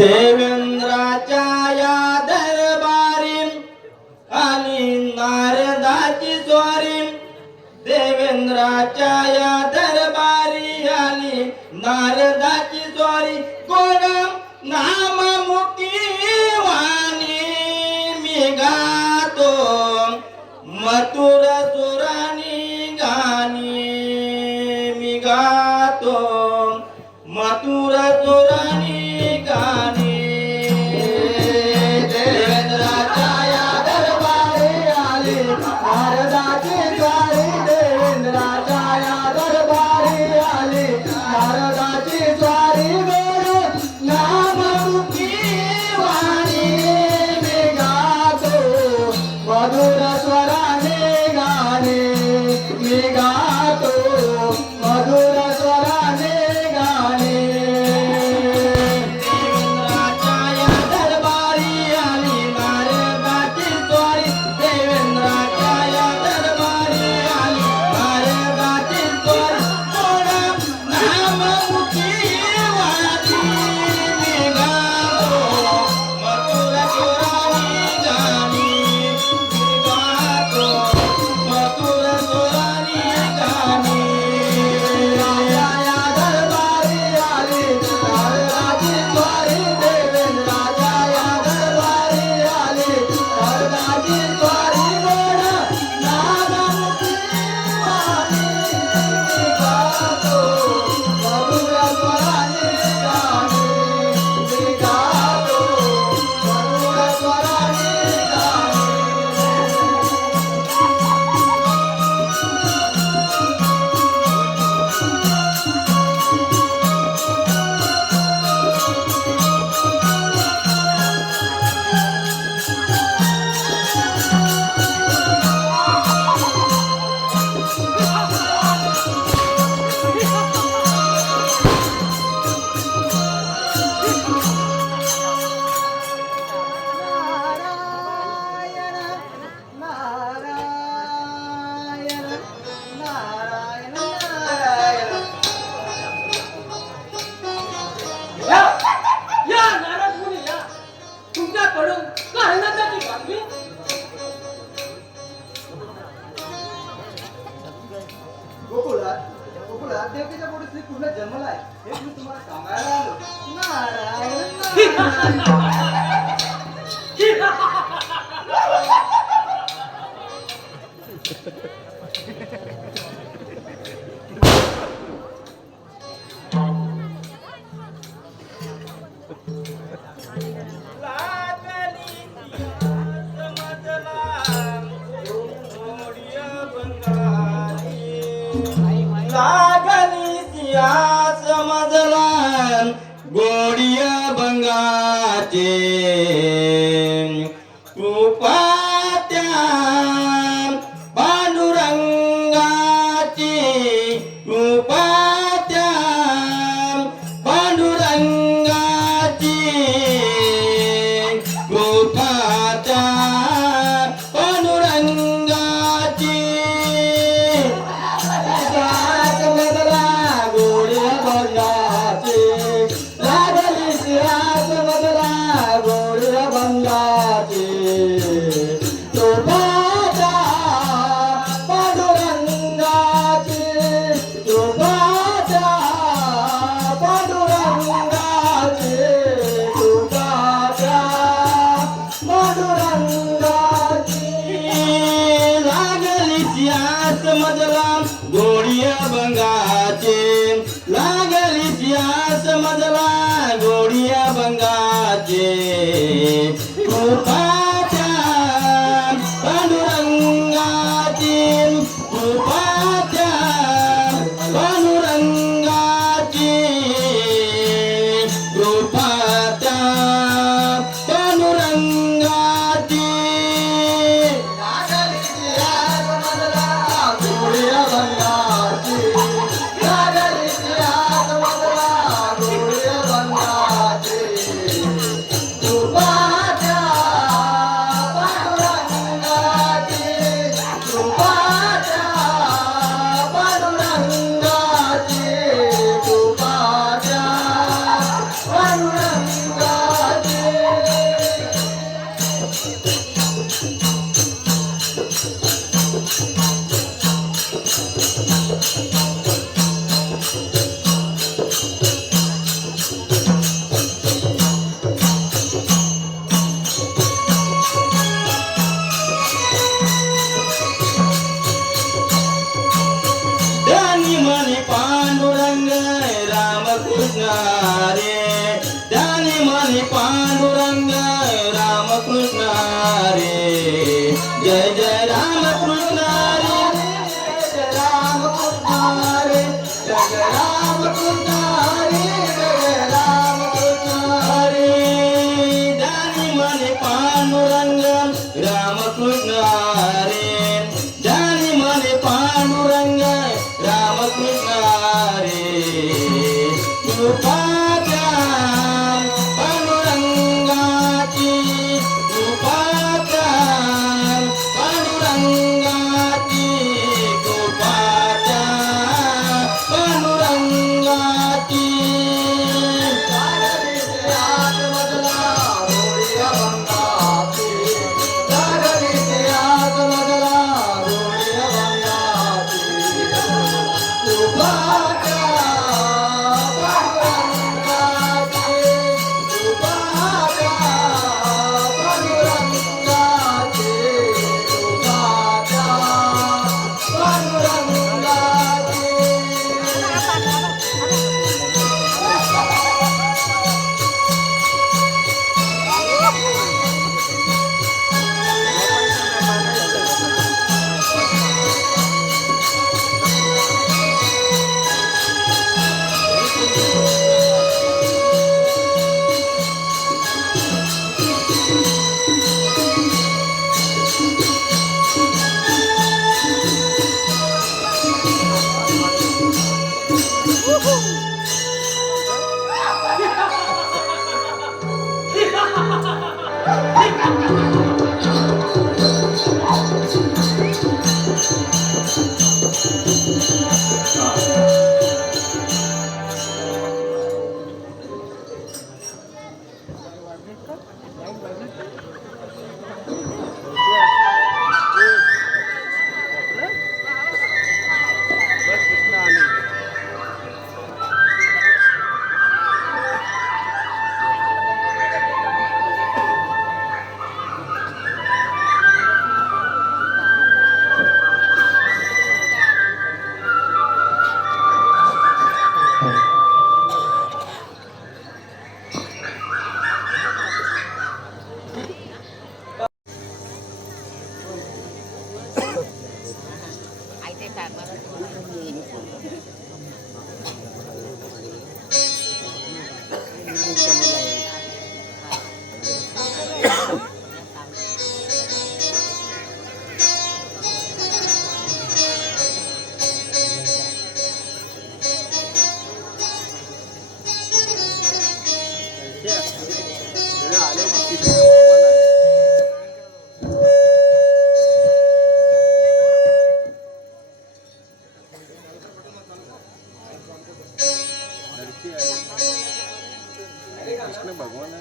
देवेंद्राच्या या दरबारी आणि नारदाची स्वारी, देवेंद्राच्या या दरबारी आणि नारदाची स्वारी, कोण नाम मुकी वाणी मी गातो मथुर सुरानी गाणी मी गातो मथुर सुरानी गाणी। देवेंद्राच्या या दरबारी आली नारदाची स्वारी, देवेंद्राच्या या दरबारी आली नारदाची स्वारी, गोड नाम मुकी वाणी मी गातो मधुर स्वराने गाणे मी गातो मधुर स्वराने गाणे। लागली सिया समजला गोडिय बंगाचे कृपात्या पांडुरंगाची कृपात्या पांडुरंगाची कृपात्या पांडुरंगाची समजला गोडिया बंगाचे लागली सियास मजला गोडिया बंगाचे कृपाच्या पांडुरंगाची कृपाच्या पांडुरंगाची कृपाच्या पांडुरंगाची पांडुरंग रामकृष्ण रे त्याने म्हणे पांडुरंग रामकृष्ण रे जय जय रामकृष्ण रे जय रामकृष्ण रे जय रामकृष्ण रे जय रामकृष्ण रे त्याने म्हणे पांडुरंग रामकृष्ण रे त्याने म्हणे पांडुरंग रामकृष्ण रे कृपाच्या पांडुरंगाची कृपाच्या पांडुरंगाची कृपाच्या पांडुरंगाची कृष्ण भगवान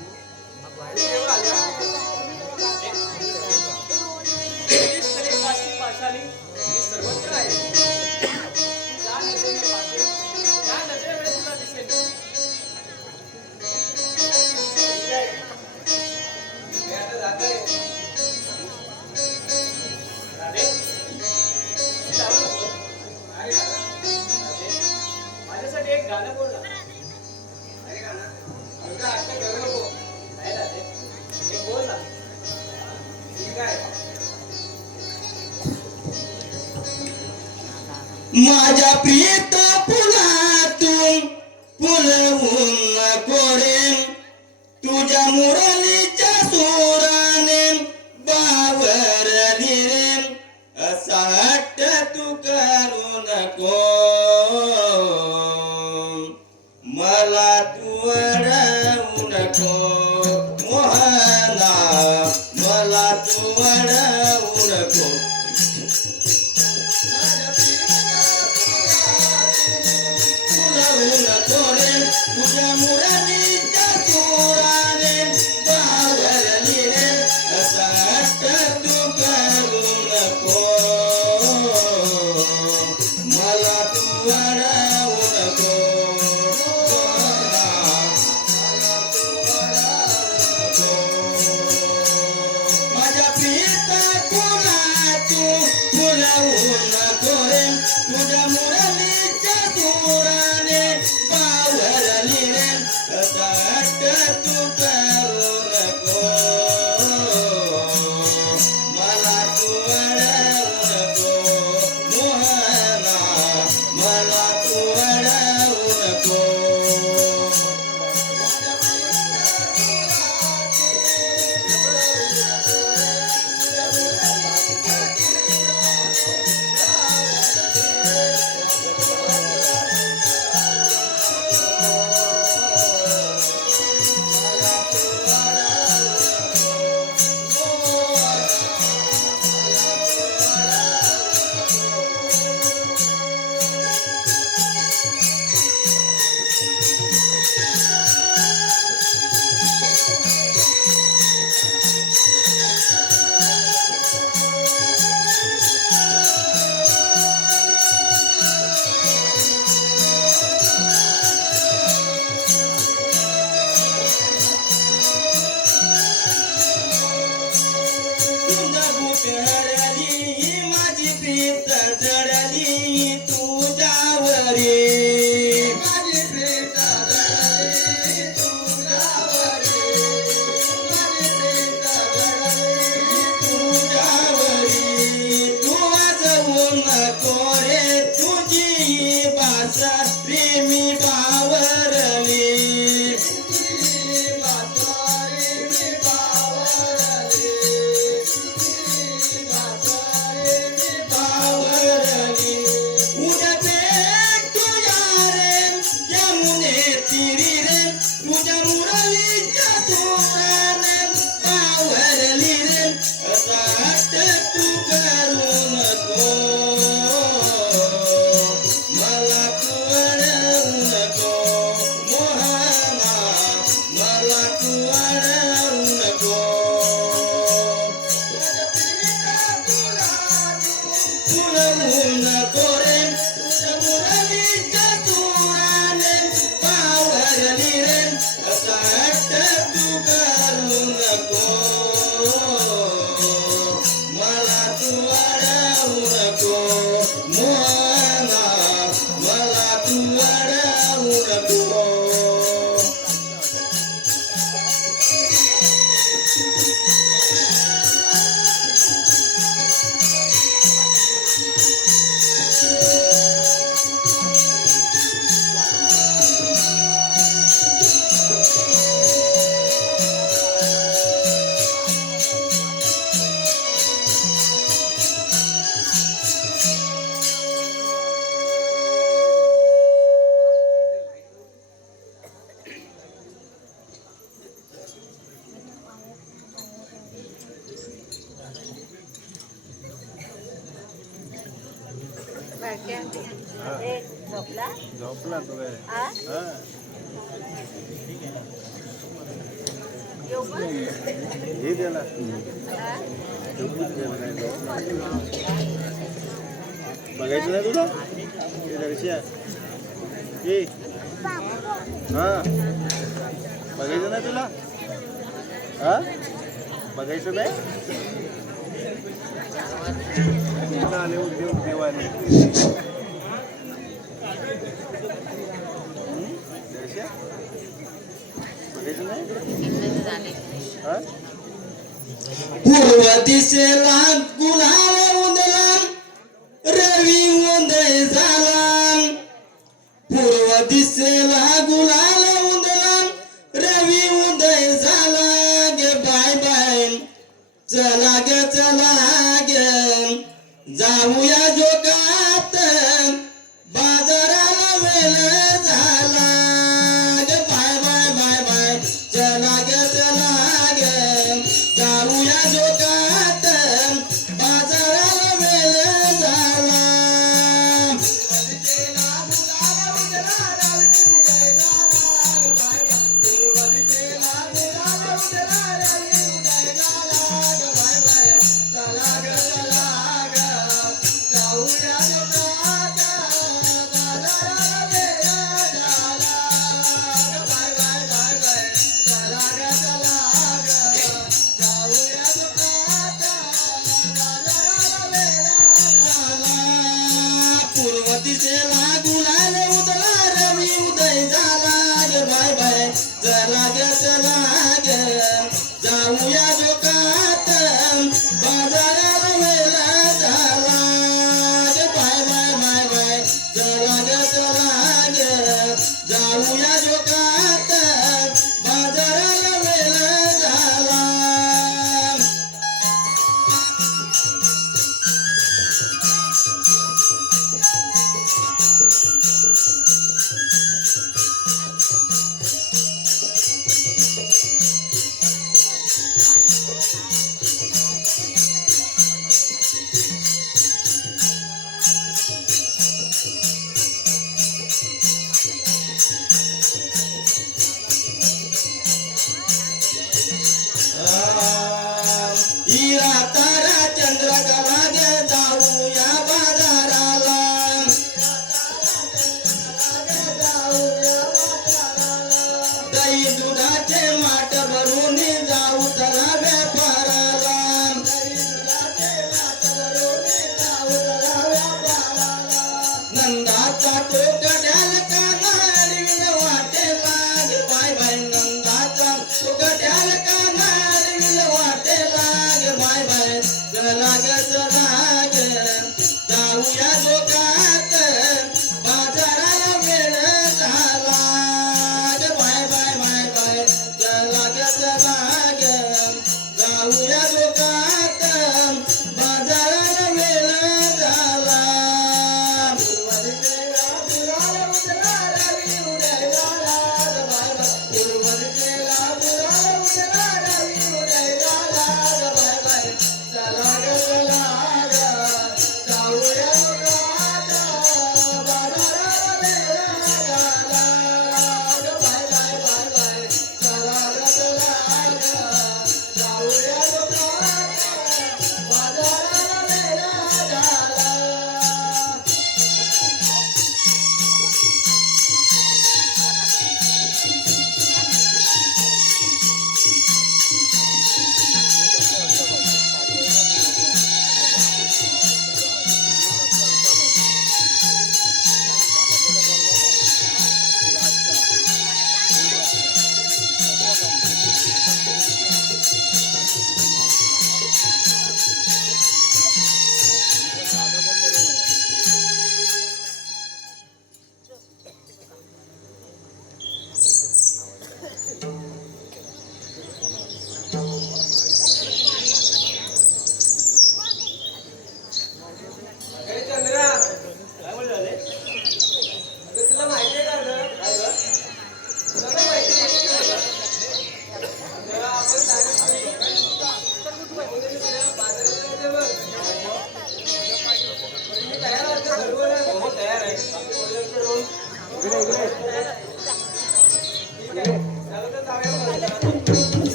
सर्वत्र आहे ज्या नजरेने पाहते त्या नजरेकडे तुला दिसेल माझ्यासाठी एक गाणं बोल ना नाही राधे एक बोल ना ठीक आहे माझ्या प्रियत फुलातून फुलवून कोरे तुझ्या मुरलीच्या सोराने बावरली रे असा हट्ट तू करू नको मला तू अडवू नको मोहना मला तू अडवू नको तुझ्या मुरलीच्या सुराने बावरली रे असा हट्ट तू करू नको मला तू अडवू नको माझ्या प्रियत फुला तू फुलवून रे तुझ्या मुरलीच्या सुराने बावरली रे असा हट्ट तू करू नको मला तू अडवू नको मोहना मला तू अडवू नको हरली माझी प्रीत जडली तुझ्यावरी माझी प्रीत जडली तुझ्यावरी माझी प्रीत जडली तुझ्यावरी तू वाजवून कोरे तुझी भाषा प्रेमी बावरली तुझ्या मुरलीच्या सुराने बावरली रे असा हट्ट तू करू नको मला तू अडवू नको मोहना मला तू अडवू नको फुलवून कोरे तुझ्या मुरलीच्या सुराने बावरली रे असा हट्ट तू करू नको मला तू अडवू नको मोहना मला तू अडवू नको झोपला तो काय हे द्याला बघायचं नाही तुला ये हा बघायचं नाही तुला हा बघायचं नाही आले उद्योग देवाने बघायचं नाही हा पूर्व दिशेला गुलाल उदला रवी उदय झाला पूर्व दिशेला गुलाल उदला रवी उदय झाला गे बाय बाय चला गे जाऊया जोगात बाजाराला वेळ झाला गे बाय बाय बाय बाय चला गे जाऊया जोगात बाजाराला वेळ झाला पूर्व दिशेला गुलाल उदला रवी उदय झाला गे बाय बाय चला गे जाऊया जोगात बाजाराला वेळ झाला गे बाय बाय बाय बाय चला गे जाऊया जोगात बाजाराला वेळ झाला हिरा तारा चंद्रकला गे जाऊया बाजाराला दही दुधाचे माठ भरून जाऊ तला व्यापाराला नंदाचा तो गड्याल कानारी वाटेला गे बाय बाय नंदाचा तो गड्याल कानारी वाटेला गे बाय बाय चला गे जाऊया जोगात बाजाराला वेळ झाला गे बाय बाय बाय बाय चला गे जाऊया जोगात बाजाराला वेळ झाला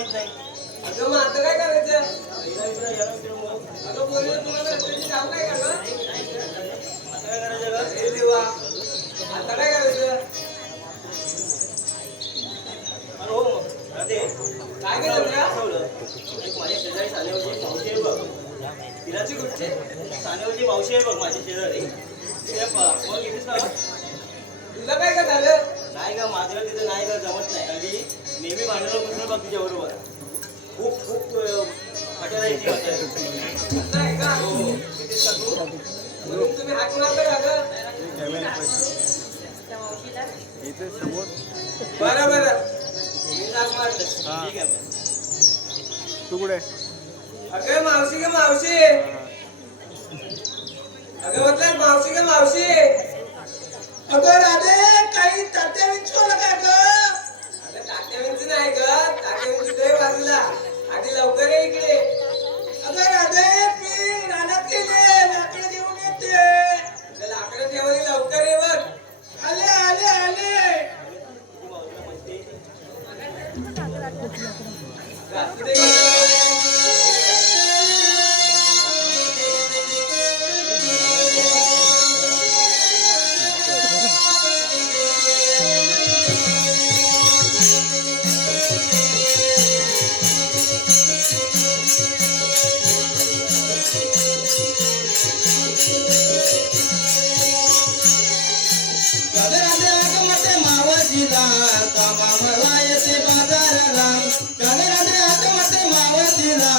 माहित नाही. अगं मग आता काय करायचं? हिला विचारा, याला विचारा मग. अगं पोरीला तुम्हाला रस्त्याची जाऊ काय का गं? आता काय करायचं का? हे देवा, आता काय करायचं? अरे हो मग. राधे, काय केलं तुला? आठवलं. एक माझ्या शेजारी सानेवरची मावशी आहे बघ. तिलाची कुठची? सानेवरची मावशी आहे बघ माझ्या शेजारी. तिला फोन घेतलीस ना? तुला काय का झालं? नाही का माझं तिथं नाही का जमत नाही. आणि नेहमी भांडणं बसणं बघ तिच्याबरोबर. खूप खूप खट्याला येते माझ्या. असं आहे का? हो हो. येतेस का तू? म्हणून तुम्ही हात मारता का गं? इथे समोर. बरं बरं, मी हात मारते. ठीक आहे मग. तू कुठे? अगं मावशी ग मावशी, अगं म्हटलं मावशी ग मावशी. अगं राधे काही तात्या विचारलं काय ग? अगं तात्या विंच नाही ग, तात्या विंच तुझ्या बाजूला. आधी लवकर ये इकडे. अगं राधे मी रानात गेले लाकडं घेऊन येते. तुझं लाकडं ठेवली, लवकर ये बघ. आले आले आले. असू दे. गगराते आगमते मावशीला कामा मला येते बाजाराला. गगराते आगमते मावशीला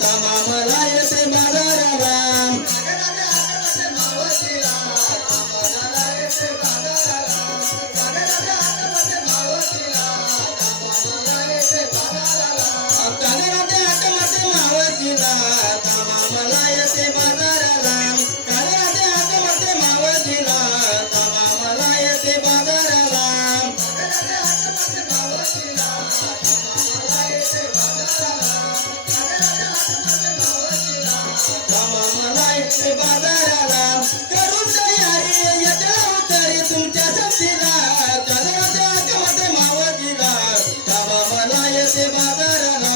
कामा मला येते बाजाराला. गगराते आगमते मावशीला कामा मला येते बाजाराला. गगराते आगमते मावशीला कामा मला येते बाजाराला. गगराते आगमते मावशीला कामा मला येते बाजाराला. गगराते आगमते मावशीला कामा मला येते बाजाराला. गगराते आगमते मावशीला कामा मला येते बाजाराला. गगराते आगमते मावशीला कामा मला येते बाजाराला. करून तयारी येते उतारी तुमच्या संगतीला. गगराते आगमते मावशीला कामा मला येते बाजाराला.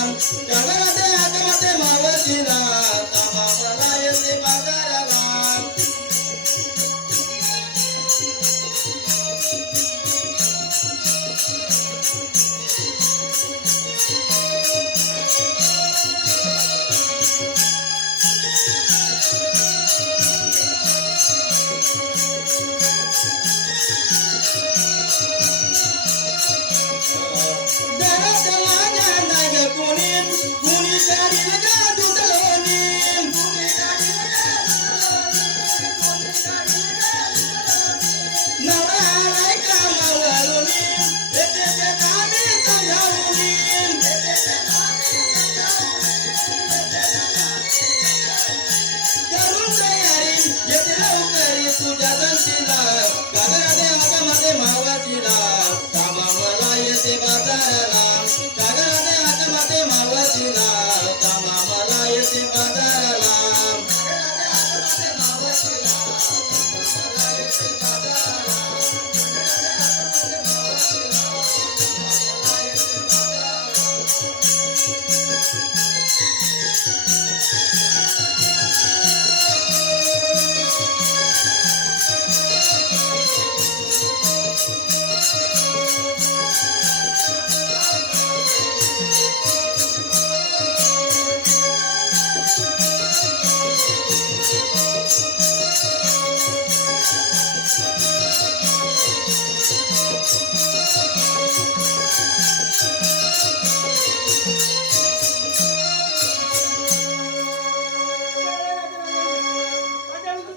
गगराते आगमते मावशीला कामा मला येते बाजाराला. दरात माझ्या नाग कोणी कोणी काढील ग दुधलोणी. कोणी काढील ग दुधलोणी. कोणी काढील ग दुधलोणी. नवरा आलाय कामावरूनी येते ते कामी समजावूनी. येते ते कामी समजावूनी. येते ते कामी समजावूनी. करून तयारी येते लवकरी तुझ्या संगतीला. गगराते आगमते मावशीला कामा मला येते बाजाराला. गगराते आगमते मावशीला कामा मला येते बाजाराला. गगराते आगमते मावशीला कामा मला येते बाजाराला. गगराते आगमते मावशीला कामा मला येते बाजाराला.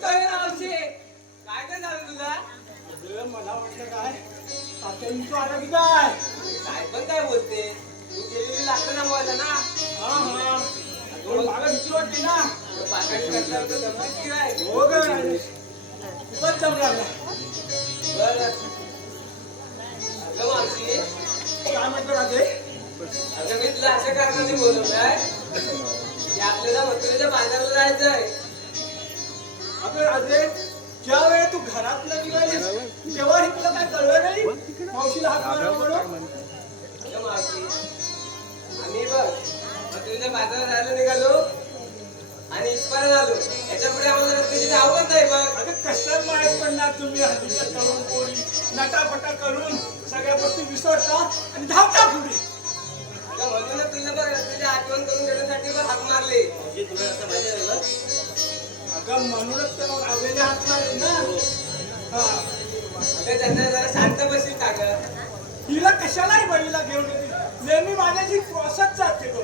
काय मावशी, काय काय झालं तुला? मला वाटलं काय तात्या विचारू आला की काय? काय पण काय बोलते? तू गेलेली लाकडं जमवायला ना? हा हा. थोडं मागं भीती वाटते ना. पाकाडी करता होतं, जमत की काय? हो ग राजेश. खूपच जम लागला. बरं. अगं मावशी, काय म्हटलं राजे? अगं मी तुला अशा कारणाने बोलवलंय की आपल्याला मथुरेच्या बाजारला जायचंय. अगं राजे, ज्या वेळी तू घरात निघालीस तेव्हा तुला काय कळलं नाही मावशीला हात मारावा म्हणून? अगं मावशी, मी बघ मग तुझ्या बाजारात जायला निघालो आणि इथपर्यंत आलो. याच्या पुढे आम्हाला रस्त्याची धावत नाही बघ. अगं कसं माहीत पडणार तुम्ही हल्लीच्या तरुण पोरी नटापटा करून सगळ्या गोष्टी विसरता आणि धावता पुढे. अगं म्हणूनच तुला बघ रस्त्याची आठवण करून देण्यासाठी बघ हाक मारले. म्हणजे तुला असं माहिती आहे का? अगं म्हणूनच तर मग आवलेले हात मारले ना. हा अगं त्यांना जरा शांत बसशील का गं? हिला कशालाही बळीला घेऊन येते. नेहमी माझ्याशी क्रॉसच जाते तो.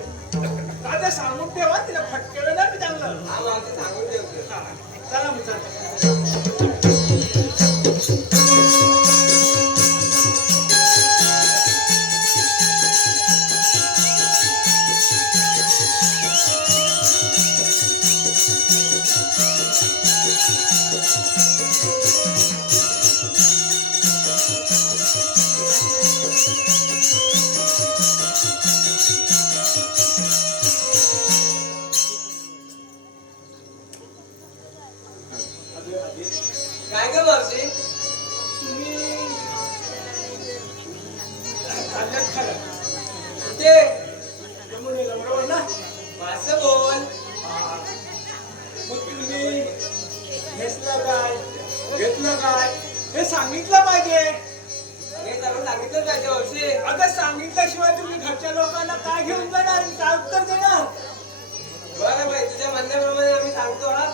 दादा सांगून ठेवा तिला फटकेलं ना मी चांगलं. हा मावशी सांगून ठेवतो. हा, चला मग चला. काय गं मावशी? तुम्ही चालल्यात खरं ते यमुनेला बरोबर ना. असं बोल. मग तुम्ही घेतलं काय घेतलं काय हे सांगितलं पाहिजे. हे सर्व सांगितलं पाहिजे मावशी. अगं सांगितल्याशिवाय तुम्ही घरच्या लोकांना काय घेऊन जाणार आणि काय उत्तर देणार. बरं बाई तुझ्या म्हणण्याप्रमाणे आम्ही सांगतो हा.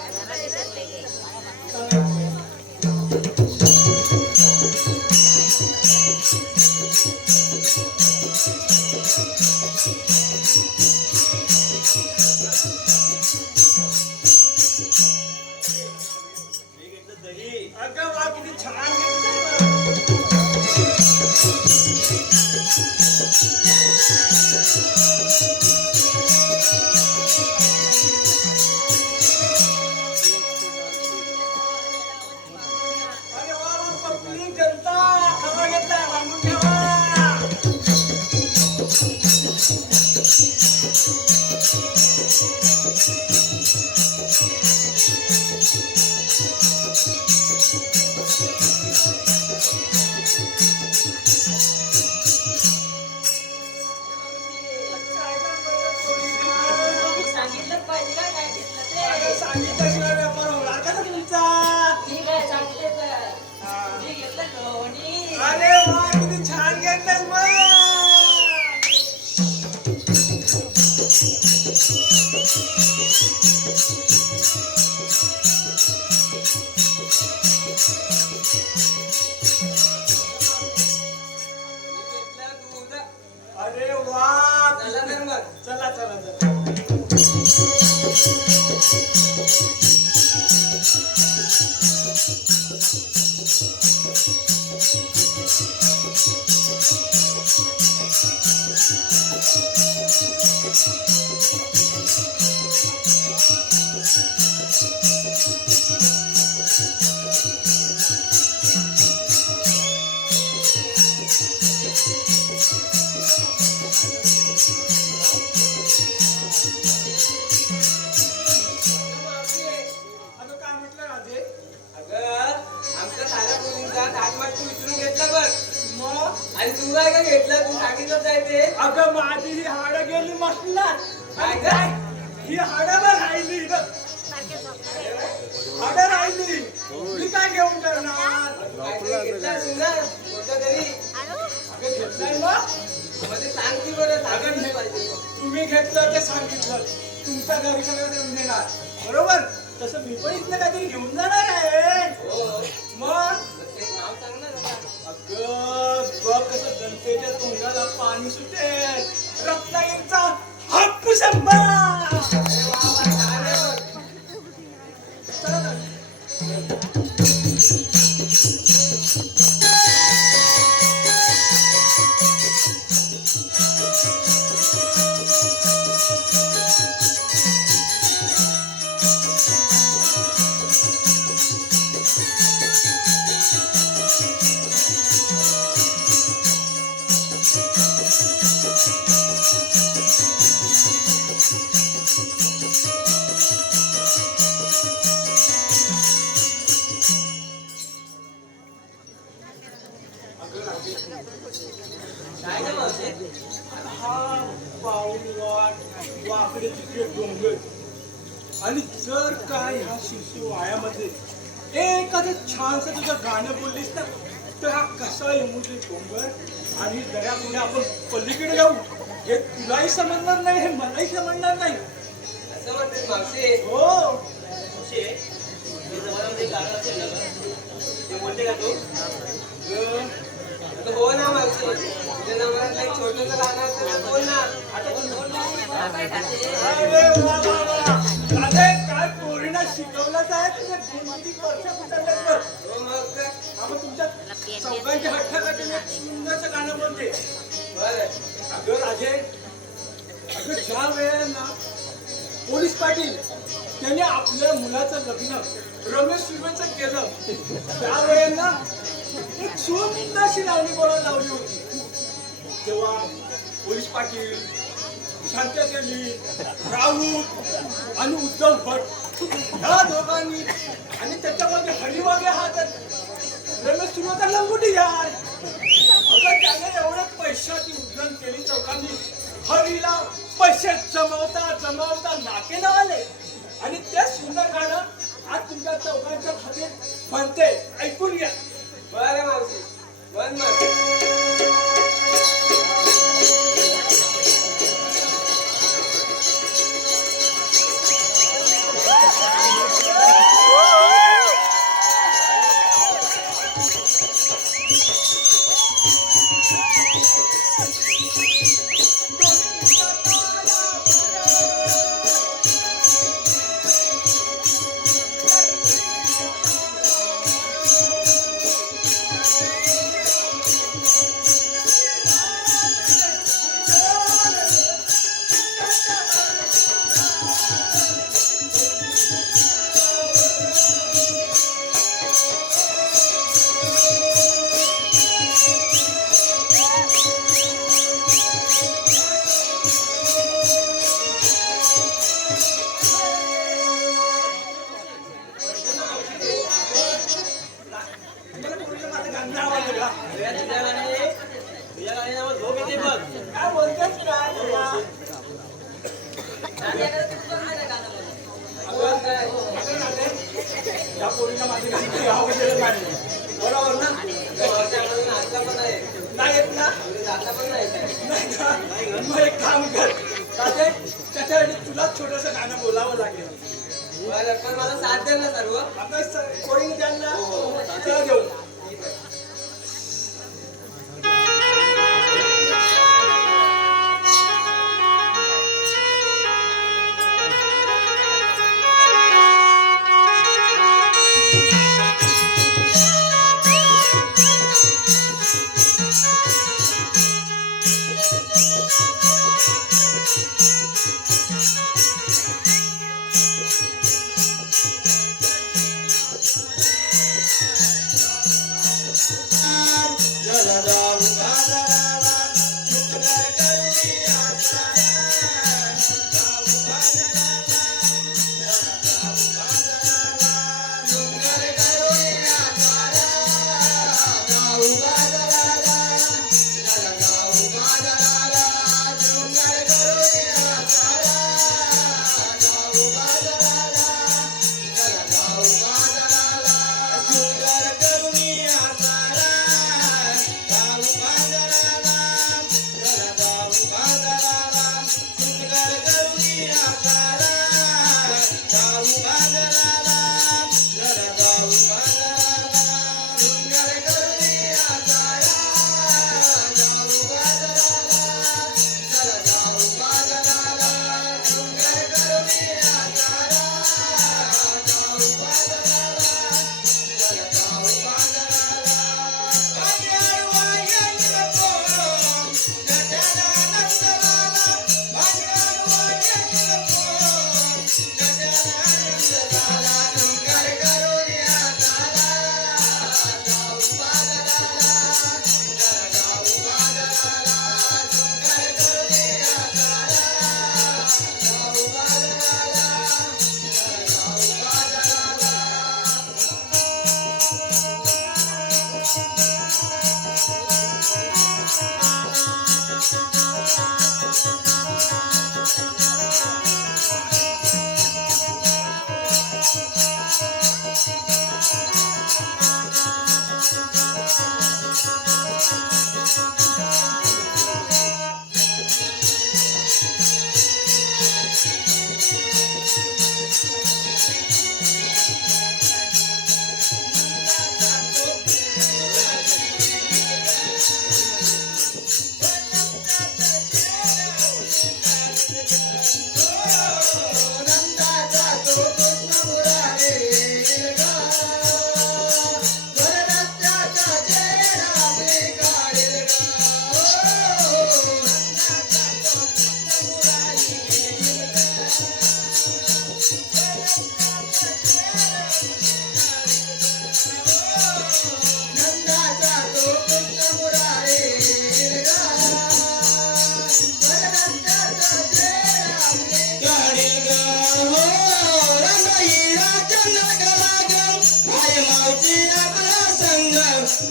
मी घेतलं दही. अगं वा किती छान घेतलं. अरे वा वा पब्लिक जनता खबर घेतला बांधून ठेवा. सांगितलं पाहिजे का काय घेतलं ते. अगं सांगितल्याशिवाय व्यापार होणार का तुमचा. ठीक आहे सांगितलं तर. मी घेतलं लोणी. अरे वा किती छान घेतलंस मग. मी घेतलं दूध. अरे वा चला तर मग. चला चला चला. मावशी, अगं काय म्हटलं राजे. अगं आमच्या साऱ्या मुलींचा ताटमाट तू विचारून घेतला बघ. मग आणि तू काय का घेतलं तू सांगितलं आहे ते. अगं माझी ही हाडं गेली मसणार. काय काय? ही हाडं बघ राहिली बघ. हाडं राहिली मी काय घेऊन करणार. काहीतरी घेतलं असेल ना कोणतं तरी. अगं घेतलंय मग. मग ते सांग की बरं सांगितलं पाहिजे. तुम्ही घेतलं ते सांगितलं तुमच्या घरी सगळं देऊन देणार बरोबर. तसं मी पण इथलं काहीतरी घेऊन जाणार आहे. हो मग ते नाव सांग ना जरा. अगं बघ कसं जनतेच्या तोंडाला पाणी सुटेल. रत्नागिरीचा हापूस आंबा. अरे वा वा छान आहे बघ. चला तर. काय गं मावशी? हा पाऊस इकडे तिकडे डोंगर आणि जर काय ह्या शिशू वायामध्ये एखादं छानसं तुझं गाणं बोललीस ना तर हा कसा येऊ दे डोंगर आणि दऱ्या पुढे आपण पलीकडे जाऊ हे तुलाही समजणार नाही हे मलाही समजणार नाही. असं म्हणते मावशी. हो मावशी हे जवळमध्ये गाणं असेल ना गं? ते बोलते का तू? आता हो ना मावशी, तुझ्या नंबरातलं एक छोटंसं गाणं असेल तर बोल ना. आता बोल बोल ना. काय खाते? अरे वा वा वा अरे काय पोरीना शिकवलंच आहे तुझ्या किमती वर्ष कुठल्या बघ. हो मग काय? आपण तुमच्या चौघांच्या हट्टासाठी एक सुंदरसं गाणं बोलते. बरं. अगं राजे अगं ज्या वेळेला ना पोलीस पाटील त्यांनी आपल्या मुलाचं लग्न रमेश सुर्वेचं केलं त्यावेळेला ना एक सुंदरशी लावणी बोलायला लावली होती. तेव्हा पोलीस पाटील शांततेली राऊत आणि उद्धव भट ह्या दोघांनी आणि त्याच्यामध्ये हरिवागे हा तर रमेश सुर्वेचा लंगोटी यार अगं त्याने एवढे पैशाची उधळण केली चौकांनी हरीला पैसे जमवता नाके न आले आणि ते सुंदर गाणं आज तुमच्या चौकांच्या खाली म्हणते ऐकून घ्या. बरं मावशी, बंद मग. तुम्हाला पोरीला माझं गाणं आवडलं का? तुझ्या गाण्याने आम्हाला झोप येते बघ. काय बोलतेस काय तुला? माझ्याकडे तुझं आहे ना गाणं बोल. अगं काय? अगं राजे, या पोरीला माझं गाणं आवडलेलं नाही. बरोबर ना? मावशी, आम्हाला नाचता पण आहे. नाही येत ना? जाता पण नाही काय? नाही का? मग एक काम कर राजे, त्याच्यासाठी तुला छोटंसं गाणं बोलावं लागेल. बरं, पण मला साथ दे ना सर्व. आता कोणी त्यांना चला देऊ.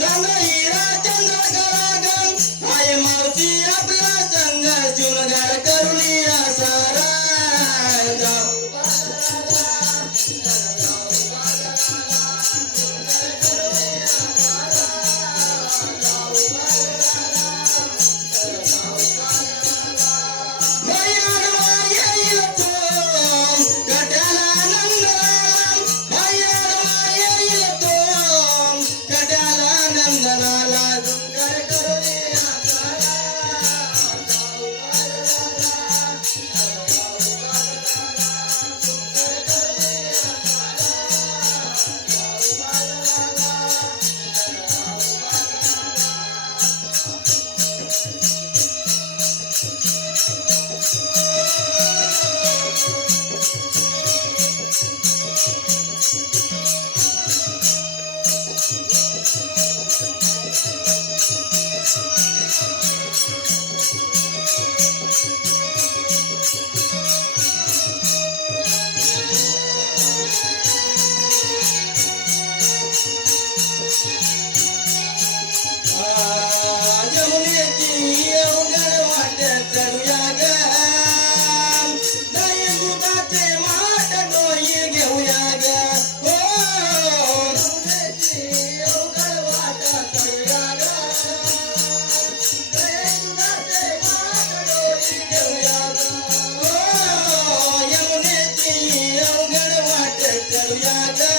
राम हिरा चंद्रकला गं आई मावशी आपला संग शृंगार करुनिया सारा जाऊ Yeah.